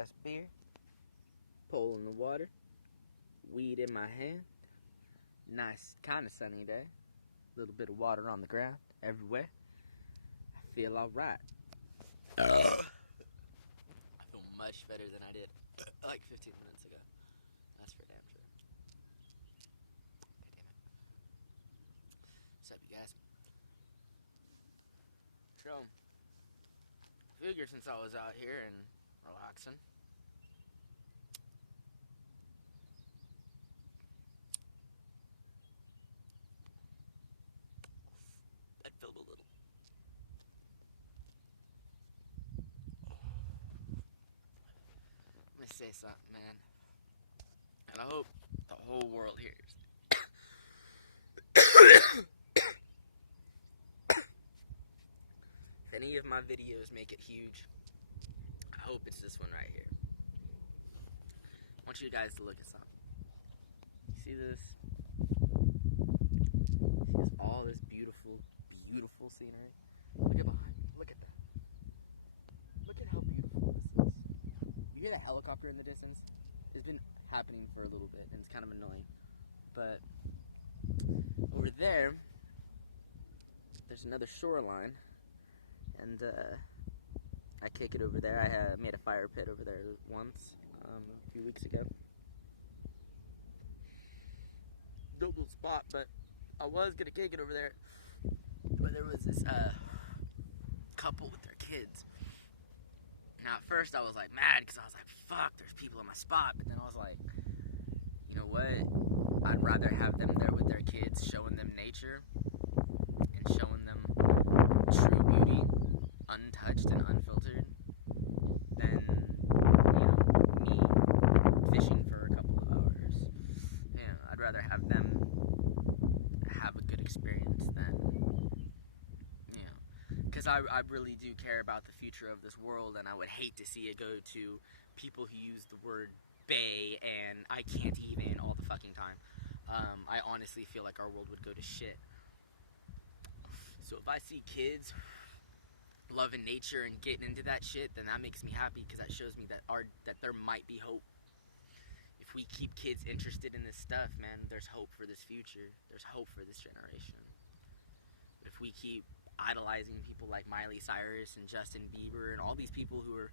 ass beer, pole in the water, weed in my hand. Nice, kind of sunny day. A little bit of water on the ground everywhere. I feel alright. I feel much better than I did like 15 minutes ago. That's for damn sure. God damn it. What's up, you guys? So, I figured since I was out here and relaxing, I'd film a little. Let me say something, man. And I hope the whole world hears. If any of my videos make it huge, I hope it's this one right here. I want you guys to look at something. You see this? See this, all this beautiful, beautiful scenery? Look at behind me. Look at that. Look at how beautiful this is. You hear that helicopter in the distance? It's been happening for a little bit, and it's kind of annoying. But over there, there's another shoreline, and I kick it over there. I made a fire pit over there once, a few weeks ago. Dope little spot, but I was gonna kick it over there, but there was this couple with their kids. Now at first I was like mad because I was like, fuck, there's people on my spot. But then I was like, you know what? I'd rather have them there with their kids, showing them nature and showing them true beauty, untouched and unfiltered, than, me fishing for a couple of hours. I'd rather have them have a good experience than, because I really do care about the future of this world, and I would hate to see it go to people who use the word bae and I can't even all the fucking time. I honestly feel like our world would go to shit. So if I see kids loving nature and getting into that shit, then that makes me happy, because that shows me that there might be hope. If we keep kids interested in this stuff, man, there's hope for this future. There's hope for this generation. But if we keep idolizing people like Miley Cyrus and Justin Bieber and all these people who are,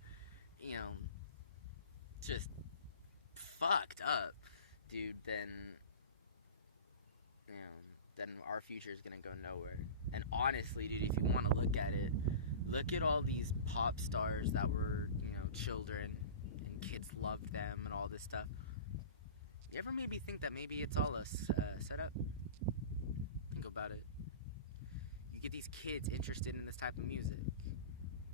just fucked up, dude, then our future is gonna go nowhere. And honestly, dude, if you want to look at it, look at all these pop stars that were, children, and kids loved them and all this stuff. You ever maybe think that maybe it's all a setup? Think about it. You get these kids interested in this type of music.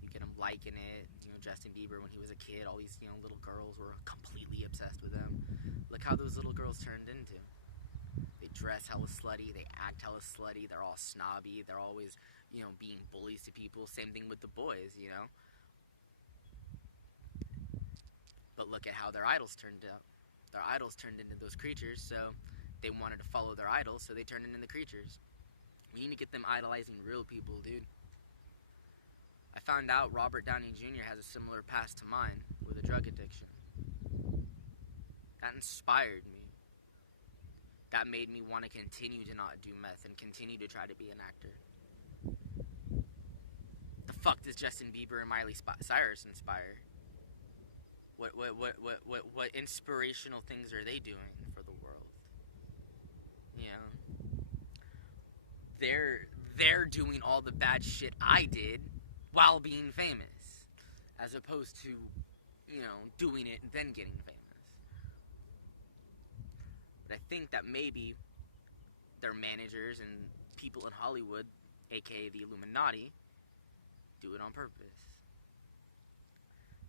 You get them liking it. Justin Bieber, when he was a kid, all these, little girls were completely obsessed with him. Look how those little girls turned into. They dress hella slutty. They act hella slutty. They're all snobby. They're always, being bullies to people. Same thing with the boys, But look at how their idols turned out. Their idols turned into those creatures, so they wanted to follow their idols, so they turned into the creatures. We need to get them idolizing real people, dude. I found out Robert Downey Jr. has a similar past to mine with a drug addiction. That inspired me. That made me want to continue to not do meth and continue to try to be an actor. The fuck does Justin Bieber and Miley Cyrus inspire? What inspirational things are they doing for the world? They're doing all the bad shit I did while being famous, as opposed to, doing it and then getting famous. But I think that maybe their managers and people in Hollywood, aka the Illuminati, do it on purpose.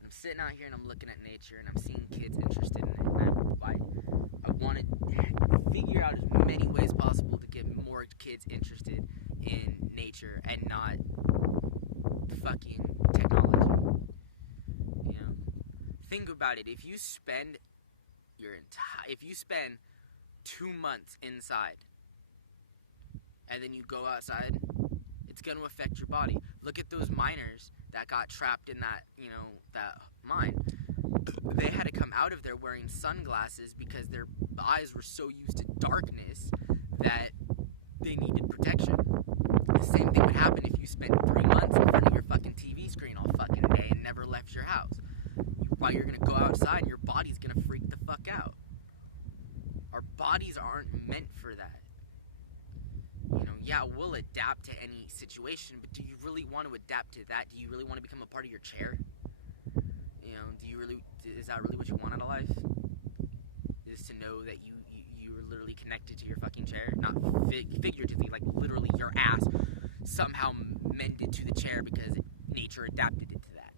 I'm sitting out here and I'm looking at nature and I'm seeing kids interested in it. I want to figure out as many ways possible to get more kids interested in nature and not fucking technology. Think about it. If you spend 2 months inside and then you go outside, it's going to affect your body. Look at those miners that got trapped in that, that mine. they had to come out of there wearing sunglasses because their eyes were so used to darkness that they needed protection. The same thing would happen if you spent 3 months in front of your fucking TV screen all fucking day and never left your house. While you're gonna go outside and your body's gonna freak the fuck out. Our bodies aren't meant for that. You know, yeah, we'll adapt to any situation, but do you really want to adapt to that? Do you really want to become a part of your chair? You know, is that really what you want out of life? Is to know that you're literally connected to your fucking chair? Not figuratively, like literally your ass somehow mended to the chair because nature adapted it to that.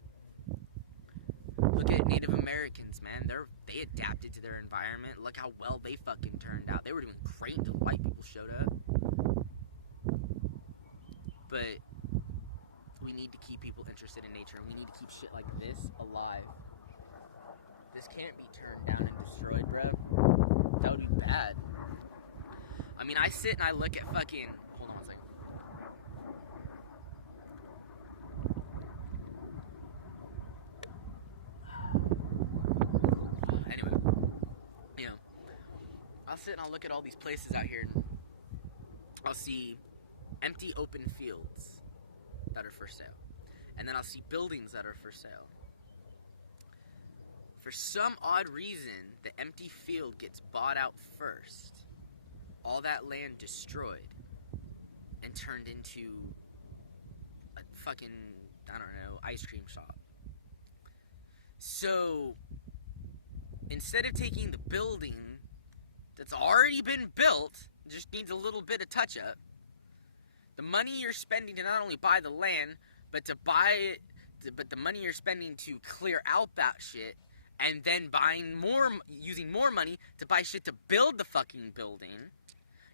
Look at Native Americans, man. They adapted to their environment. Look how well they fucking turned out. They were doing great until white people showed up. But we need to keep people interested in nature. We need to keep shit like this alive. This can't be turned down and destroyed, bro. That would be bad. I mean, I sit and I look at fucking... Hold on one second. Anyway, you know, I'll sit and I'll look at all these places out here and I'll see empty open fields that are for sale. And then I'll see buildings that are for sale. For some odd reason, the empty field gets bought out first. All that land destroyed and turned into a fucking, I don't know, ice cream shop. So, instead of taking the building that's already been built, just needs a little bit of touch-up, the money you're spending to not only buy the land, but the money you're spending to clear out that shit, and then using more money to buy shit to build the fucking building,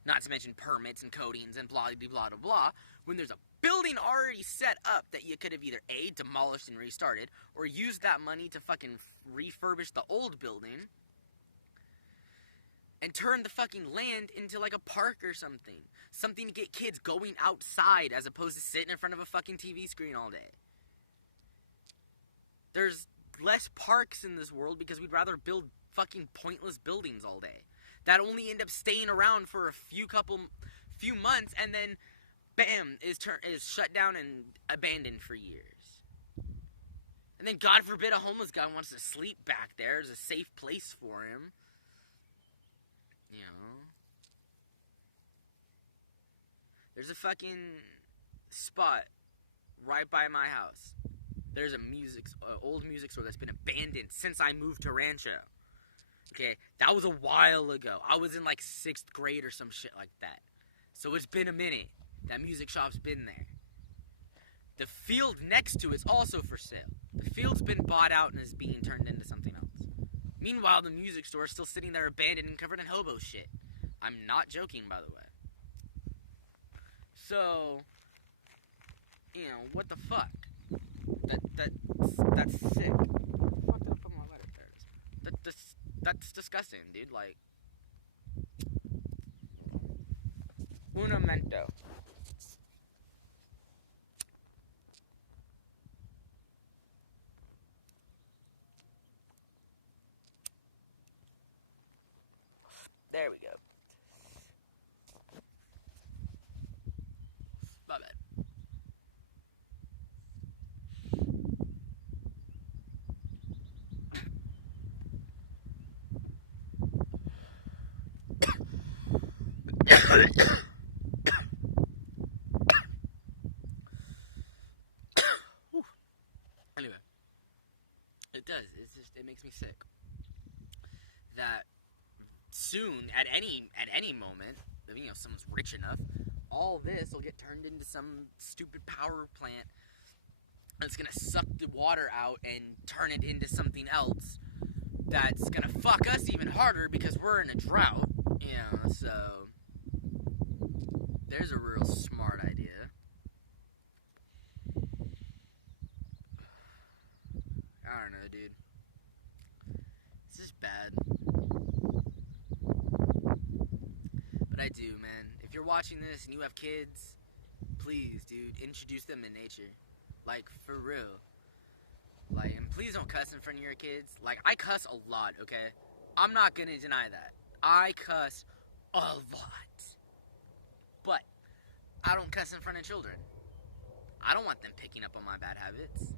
not to mention permits and coatings and blah blah blah blah blah, when there's a building already set up that you could have either A, demolished and restarted, or used that money to fucking refurbish the old building, and turn the fucking land into like a park or something. Something to get kids going outside as opposed to sitting in front of a fucking TV screen all day. There's less parks in this world because we'd rather build fucking pointless buildings all day that only end up staying around for a few months and then bam is shut down and abandoned for years. And then God forbid a homeless guy wants to sleep back there as a safe place for him. You know, there's a fucking spot right by my house. There's a old music store that's been abandoned since I moved to Rancho. Okay, that was a while ago. I was in like 6th grade or some shit like that. So it's been a minute. That music shop's been there. The field next to it's also for sale. The field's been bought out and is being turned into something else. Meanwhile, the music store is still sitting there abandoned and covered in hobo shit. I'm not joking, by the way. So, you know, what the fuck? That's sick. What the fuck did I put my letter there? That's disgusting, dude. Like, un momento. There we go. My bad. Anyway, it does. It makes me sick. That soon, at any moment, you know, someone's rich enough, all this will get turned into some stupid power plant that's gonna suck the water out and turn it into something else that's gonna fuck us even harder because we're in a drought, you know, so there's a real smart idea. I don't know, dude. This is bad. But I do, man. If you're watching this and you have kids, please, dude, introduce them to nature. Like, for real. Like, and please please don't cuss in front of your kids. Like, I cuss a lot, okay? I'm not gonna deny that. I cuss a lot. But I don't cuss in front of children. I don't want them picking up on my bad habits.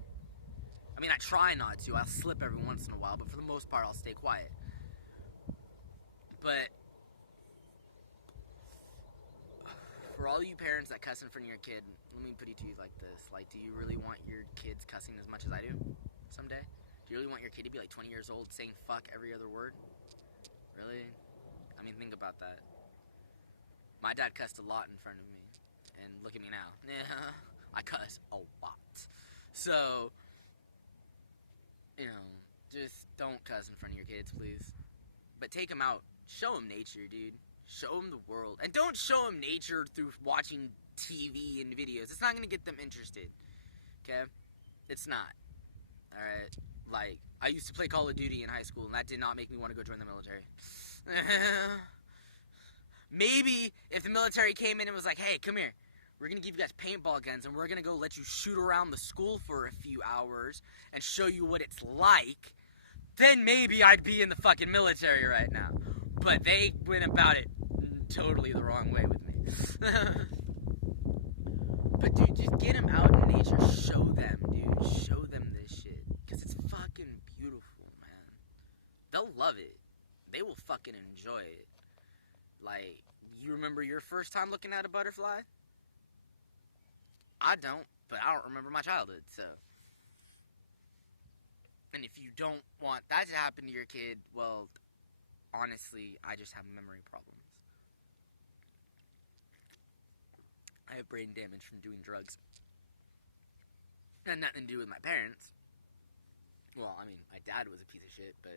I mean, I try not to. I'll slip every once in a while, but for the most part, I'll stay quiet. But for all you parents that cuss in front of your kid, let me put it to you like this. Like, do you really want your kids cussing as much as I do someday? Do you really want your kid to be like 20 years old saying fuck every other word? Really? I mean, think about that. My dad cussed a lot in front of me. And look at me now. Yeah, I cuss a lot. So, you know, just don't cuss in front of your kids, please. But take them out. Show them nature, dude. Show them the world. And don't show them nature through watching TV and videos. It's not going to get them interested. Okay? It's not. Alright? Like, I used to play Call of Duty in high school, and that did not make me want to go join the military. Maybe if the military came in and was like, hey, come here. We're going to give you guys paintball guns, and we're going to go let you shoot around the school for a few hours and show you what it's like, then maybe I'd be in the fucking military right now. But they went about it totally the wrong way with me. But dude, just get them out in nature. Show them, dude. Show them this shit. Because it's fucking beautiful, man. They'll love it. They will fucking enjoy it. Like, you remember your first time looking at a butterfly? I don't, but I don't remember my childhood, so. And if you don't want that to happen to your kid, well, honestly, I just have memory problems. I have brain damage from doing drugs. It had nothing to do with my parents. Well, I mean, my dad was a piece of shit, but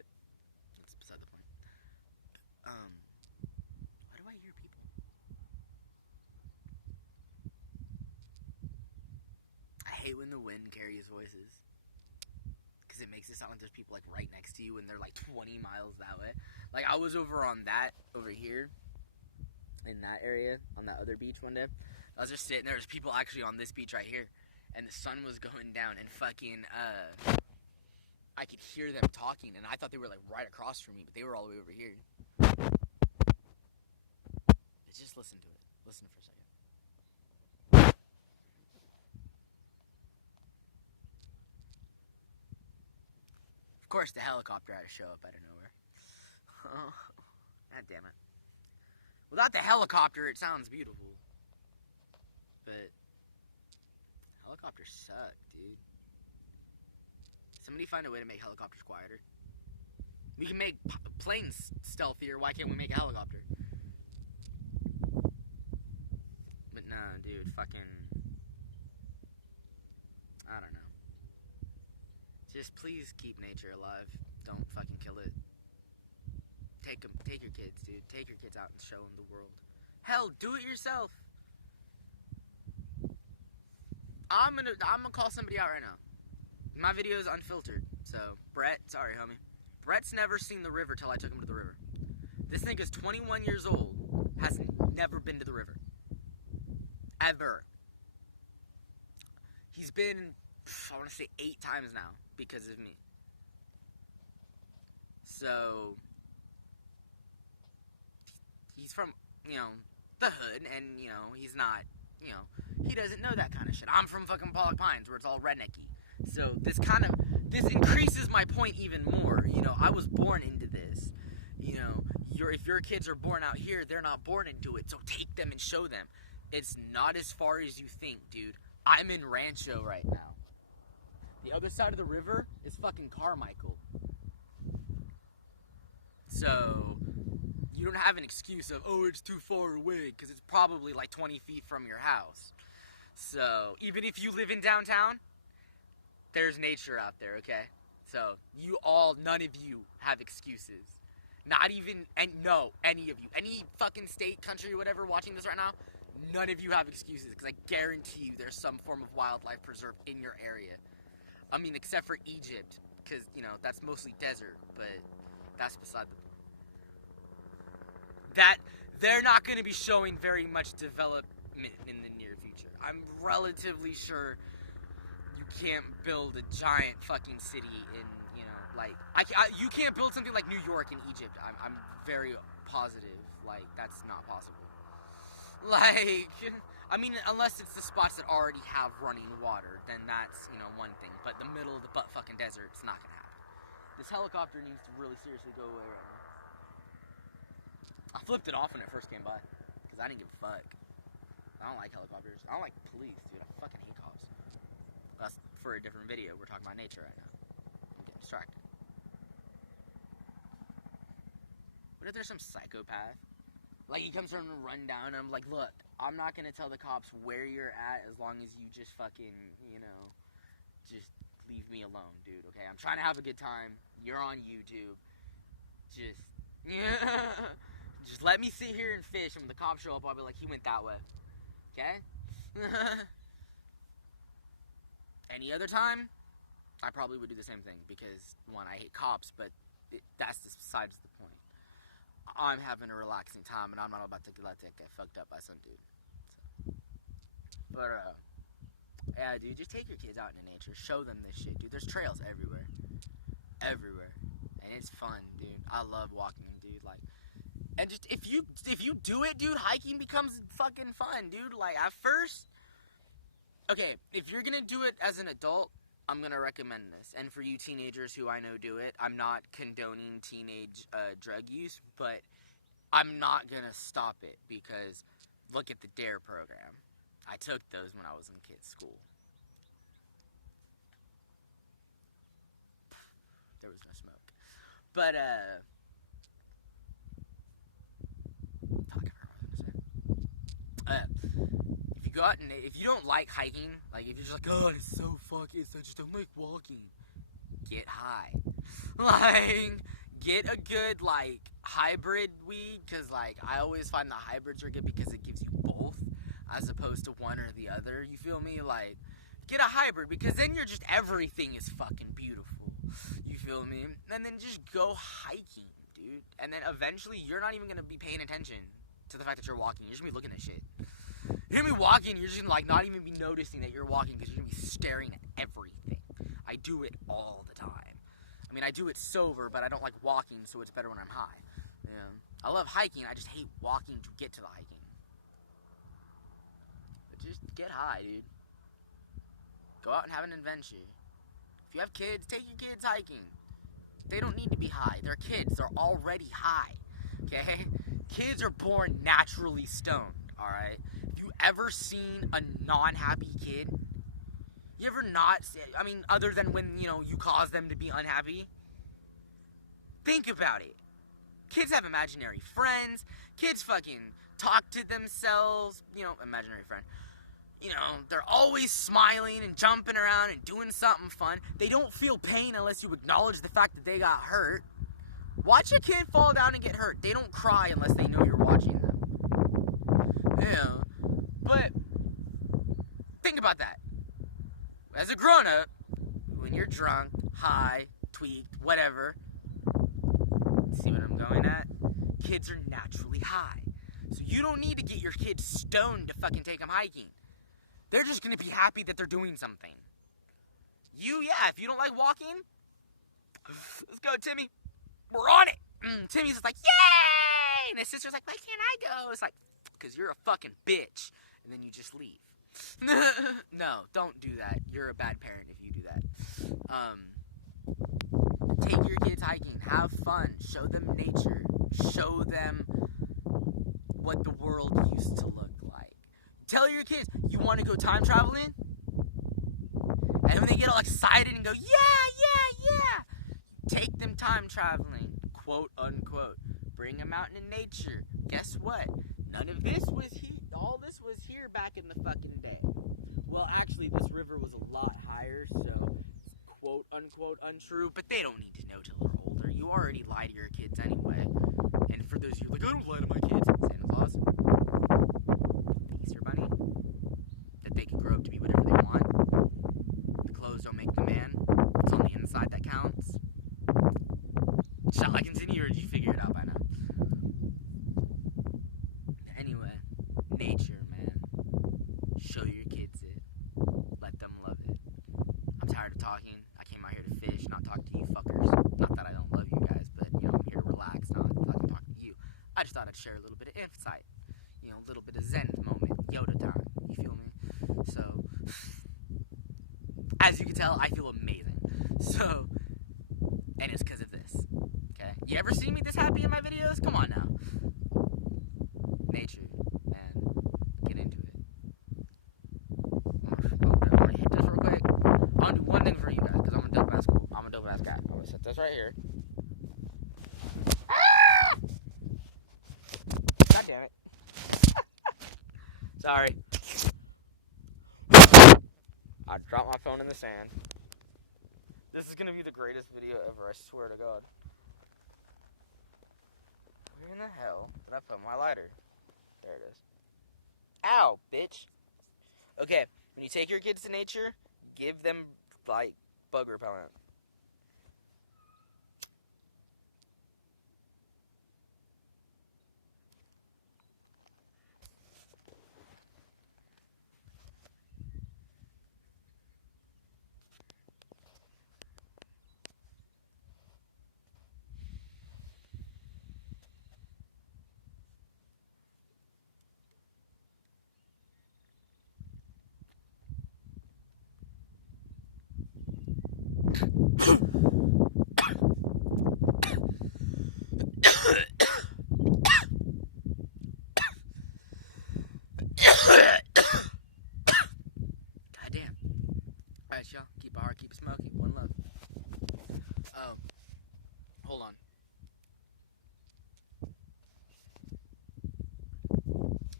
that's beside the point. Why do I hear people? I hate when the wind carries voices. Because it makes it sound like there's people, like, right next to you, and they're, like, 20 miles that way. Like, I was over here, in that area, on that other beach one day. I was just sitting there, there's people actually on this beach right here, and the sun was going down, and fucking, I could hear them talking, and I thought they were, like, right across from me, but they were all the way over here. Just listen to it. Listen for a second. Of course, the helicopter had to show up out of nowhere. Oh, God damn it. Without the helicopter, it sounds beautiful. But helicopters suck, dude. Somebody find a way to make helicopters quieter. We can make planes stealthier. Why can't we make a helicopter? But nah, dude, fucking, I don't know. Just please keep nature alive. Don't fucking kill it. Take your kids, dude. Take your kids out and show them the world. Hell, do it yourself. I'm gonna call somebody out right now. My video is unfiltered, so Brett, sorry, homie. Brett's never seen the river till I took him to the river. This nigga's 21 years old, has never been to the river. Ever. He's been, I want to say 8 times now because of me. So, he's from, the hood, and, he's not, he doesn't know that kind of shit. I'm from fucking Pollock Pines, where it's all rednecky. So, this increases my point even more. I was born into this. If your kids are born out here, they're not born into it, so take them and show them. It's not as far as you think, dude. I'm in Rancho right now. The other side of the river is fucking Carmichael. So, you don't have an excuse of, oh, it's too far away, because it's probably like 20 feet from your house. So, even if you live in downtown, there's nature out there, okay? So, none of you have excuses. Not even, any of you. Any fucking state, country, or whatever watching this right now, none of you have excuses, because I guarantee you there's some form of wildlife preserve in your area. I mean, except for Egypt, because, that's mostly desert, but that's beside the point. They're not going to be showing very much development in the near future. I'm relatively sure you can't build a giant fucking city in, you know, like, you can't build something like New York in Egypt. I'm very positive, like, that's not possible. Like, I mean, unless it's the spots that already have running water, then that's, you know, one thing. But the middle of the butt fucking desert, it's not gonna happen. This helicopter needs to really seriously go away right now. I flipped it off when it first came by, because I didn't give a fuck. I don't like helicopters. I don't like police, dude. I fucking hate cops. That's for a different video. We're talking about nature right now. I'm getting distracted. What if there's some psychopath? Like, he comes from a rundown, and I'm like, look, I'm not gonna tell the cops where you're at as long as you just fucking, you know, just leave me alone, dude, okay? I'm trying to have a good time. You're on YouTube. Just, just let me sit here and fish, and when the cops show up, I'll be like, he went that way. Okay? Any other time, I probably would do the same thing, because, one, I hate cops, but that's besides the point. I'm having a relaxing time, and I'm not about to let that get fucked up by some dude. So. But, yeah, dude, just take your kids out into nature. Show them this shit, dude. There's trails everywhere. Everywhere. And it's fun, dude. I love walking, dude. Like, and just, if you do it, dude, hiking becomes fucking fun, dude. Like, at first, okay, if you're gonna do it as an adult, I'm gonna recommend this. And for you teenagers who I know do it, I'm not condoning teenage drug use, but I'm not gonna stop it, because look at the DARE program. I took those when I was in kids' school. There was no smoke. But, fuck, I forgot what I was gonna say. If you go out and, if you don't like hiking, like, if you're just like, oh, it's so fucking, I just don't like walking, get high. Like, get a good, like, hybrid weed, because, like, I always find the hybrids are good because it gives you both, as opposed to one or the other, you feel me? Like, get a hybrid, because then you're just, everything is fucking beautiful, you feel me? And then just go hiking, dude, and then eventually, you're not even gonna be paying attention to the fact that you're walking, you're just gonna be looking at shit. You're gonna be walking, you're just gonna, like, not even be noticing that you're walking, because you're gonna be staring at everything. I do it all the time. I mean, I do it sober, but I don't like walking, so it's better when I'm high. Yeah. I love hiking, I just hate walking to get to the hiking. But just get high, dude. Go out and have an adventure. If you have kids, take your kids hiking. They don't need to be high. They're kids. They're already high. Okay? Kids are born naturally stoned, alright? Have you ever seen a non-happy kid? You ever not, I mean, other than when, you know, you cause them to be unhappy? Think about it. Kids have imaginary friends. Kids fucking talk to themselves. You know, imaginary friend. You know, they're always smiling and jumping around and doing something fun. They don't feel pain unless you acknowledge the fact that they got hurt. Watch a kid fall down and get hurt. They don't cry unless they know you're watching them. Yeah. But, think about that. As a grown-up, when you're drunk, high, tweaked, whatever, see what I'm going at? Kids are naturally high. So you don't need to get your kids stoned to fucking take them hiking. They're just going to be happy that they're doing something. If you don't like walking, let's go, Timmy. We're on it. Timmy's just like, yay! And his sister's like, why can't I go? It's like, because you're a fucking bitch. And then you just leave. No, don't do that. You're a bad parent if you do that. Take your kids hiking. Have fun. Show them nature. Show them what the world used to look like. Tell your kids, you want to go time traveling? And when they get all excited and go, yeah, take them time traveling, quote unquote. Bring them out into nature. Guess what? None of this was here. All this was here back in the fucking day. Well, actually, this river was a lot higher, so quote unquote untrue. But they don't need to know till they're older. You already lie to your kids anyway. And for those of you like, I don't lie to my kids, Santa Claus, the Easter Bunny, that they can grow up to be whatever they want. The clothes don't make the man. It's on the inside that counts. Shall I continue, or did you figure it out by now? Anyway, nature, man. Show your kids it. Let them love it. share a little bit of insight. You know, a little bit of Zen moment, Yoda time. You feel me? So, as you can tell, I feel amazing. So, and it's because of this. Okay? You ever see me this happy in my videos? Come on now. Nature, man. Get into it. I'm gonna hit this real quick. I'm gonna do one thing for you guys, because I'm a dope ass cool. I'm a dope ass guy. I'm gonna set this right here. Ah! God damn it. Sorry. I dropped my phone in the sand. This is gonna be the greatest video ever, I swear to God. Where in the hell did I put my lighter? There it is. Ow, bitch. Okay, when you take your kids to nature, give them, like, bug repellent. Goddamn. Alright, y'all. Keep it hard, keep it smoky. One love. Hold on.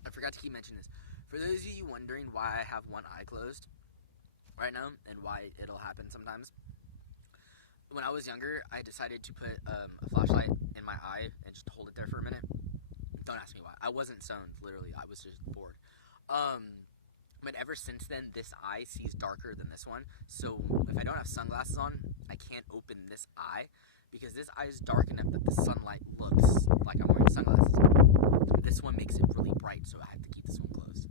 I forgot to keep mentioning this. For those of you wondering why I have one eye closed right now and why it'll happen sometimes, when I was younger, I decided to put a flashlight in my eye and just hold it there for a minute. Don't ask me why. I wasn't stoned, literally. I was just bored. But ever since then, this eye sees darker than this one. So if I don't have sunglasses on, I can't open this eye because this eye is dark enough that the sunlight looks like I'm wearing sunglasses. This one makes it really bright, so I have to keep this one closed.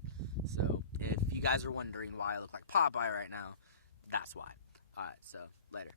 So if you guys are wondering why I look like Popeye right now, that's why. Alright, so later.